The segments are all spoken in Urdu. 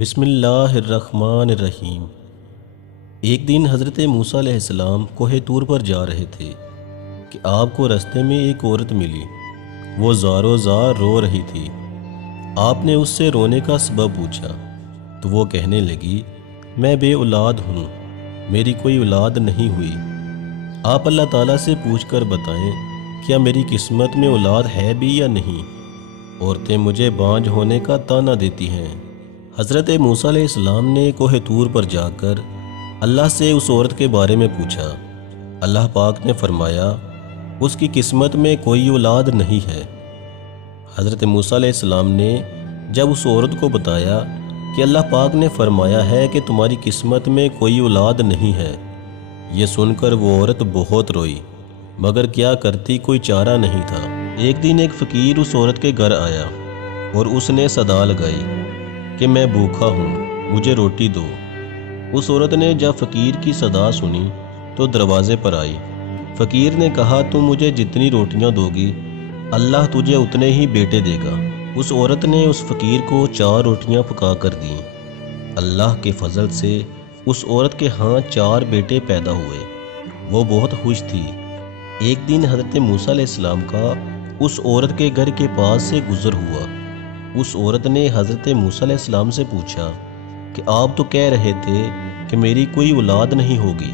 بسم اللہ الرحمن الرحیم۔ ایک دن حضرت موسیٰ علیہ السلام کوہ طور پر جا رہے تھے کہ آپ کو رستے میں ایک عورت ملی۔ وہ زار و زار رو رہی تھی۔ آپ نے اس سے رونے کا سبب پوچھا تو وہ کہنے لگی، میں بے اولاد ہوں، میری کوئی اولاد نہیں ہوئی۔ آپ اللہ تعالیٰ سے پوچھ کر بتائیں کیا میری قسمت میں اولاد ہے بھی یا نہیں؟ عورتیں مجھے بانجھ ہونے کا طعنہ دیتی ہیں۔ حضرت موسیٰ علیہ السلام نے کوہ طور پر جا کر اللہ سے اس عورت کے بارے میں پوچھا۔ اللہ پاک نے فرمایا، اس کی قسمت میں کوئی اولاد نہیں ہے۔ حضرت موسیٰ علیہ السلام نے جب اس عورت کو بتایا کہ اللہ پاک نے فرمایا ہے کہ تمہاری قسمت میں کوئی اولاد نہیں ہے، یہ سن کر وہ عورت بہت روئی، مگر کیا کرتی، کوئی چارہ نہیں تھا۔ ایک دن ایک فقیر اس عورت کے گھر آیا اور اس نے صدا لگائی کہ میں بھوکا ہوں، مجھے روٹی دو۔ اس عورت نے جب فقیر کی صدا سنی تو دروازے پر آئی۔ فقیر نے کہا، تم مجھے جتنی روٹیاں دو گی اللہ تجھے اتنے ہی بیٹے دے گا۔ اس عورت نے اس فقیر کو 4 روٹیاں پکا کر دیں۔ اللہ کے فضل سے اس عورت کے ہاں 4 بیٹے پیدا ہوئے۔ وہ بہت خوش تھی۔ ایک دن حضرت موسیٰ علیہ السلام کا اس عورت کے گھر کے پاس سے گزر ہوا۔ اس عورت نے حضرت موسیٰ علیہ السلام سے پوچھا کہ آپ تو کہہ رہے تھے کہ میری کوئی اولاد نہیں ہوگی،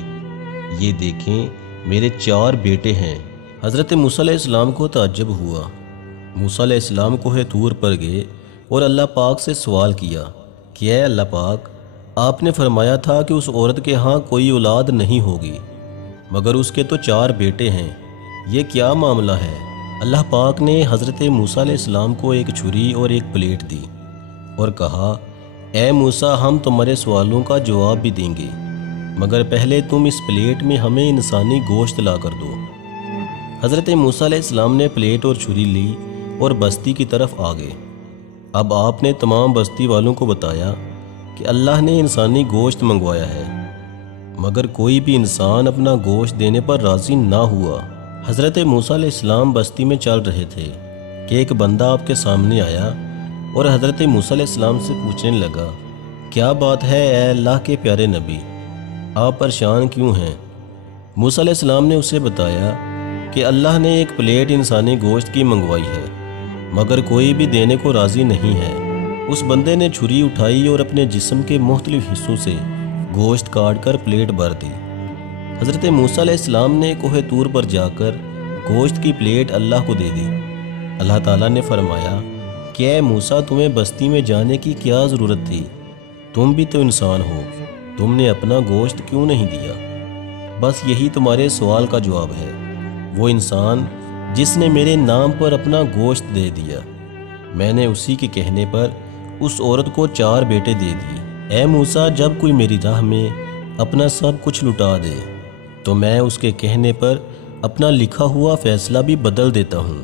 یہ دیکھیں میرے 4 بیٹے ہیں۔ حضرت موسیٰ علیہ السلام کو تعجب ہوا۔ موسیٰ علیہ السلام کوہ طور پر گئے اور اللہ پاک سے سوال کیا کہ اے اللہ پاک، آپ نے فرمایا تھا کہ اس عورت کے ہاں کوئی اولاد نہیں ہوگی، مگر اس کے تو 4 بیٹے ہیں، یہ کیا معاملہ ہے؟ اللہ پاک نے حضرت موسیٰ علیہ السلام کو ایک چھری اور ایک پلیٹ دی اور کہا، اے موسیٰ، ہم تمہارے سوالوں کا جواب بھی دیں گے، مگر پہلے تم اس پلیٹ میں ہمیں انسانی گوشت لا کر دو۔ حضرت موسیٰ علیہ السلام نے پلیٹ اور چھری لی اور بستی کی طرف آگے۔ اب آپ نے تمام بستی والوں کو بتایا کہ اللہ نے انسانی گوشت منگوایا ہے، مگر کوئی بھی انسان اپنا گوشت دینے پر راضی نہ ہوا۔ حضرت موسیٰ علیہ السلام بستی میں چل رہے تھے کہ ایک بندہ آپ کے سامنے آیا اور حضرت موسیٰ علیہ السلام سے پوچھنے لگا، کیا بات ہے اے اللہ کے پیارے نبی، آپ پریشان کیوں ہیں؟ موسیٰ علیہ السلام نے اسے بتایا کہ اللہ نے ایک پلیٹ انسانی گوشت کی منگوائی ہے، مگر کوئی بھی دینے کو راضی نہیں ہے۔ اس بندے نے چھری اٹھائی اور اپنے جسم کے مختلف حصوں سے گوشت کاٹ کر پلیٹ بھر دی۔ حضرت موسیٰ علیہ السلام نے کوہ طور پر جا کر گوشت کی پلیٹ اللہ کو دے دی۔ اللہ تعالیٰ نے فرمایا کہ اے موسیٰ، تمہیں بستی میں جانے کی کیا ضرورت تھی؟ تم بھی تو انسان ہو، تم نے اپنا گوشت کیوں نہیں دیا؟ بس یہی تمہارے سوال کا جواب ہے۔ وہ انسان جس نے میرے نام پر اپنا گوشت دے دیا، میں نے اسی کے کہنے پر اس عورت کو 4 بیٹے دے دیے۔ اے موسیٰ، جب کوئی میری راہ میں اپنا سب کچھ لٹا دے تو میں اس کے کہنے پر اپنا لکھا ہوا فیصلہ بھی بدل دیتا ہوں۔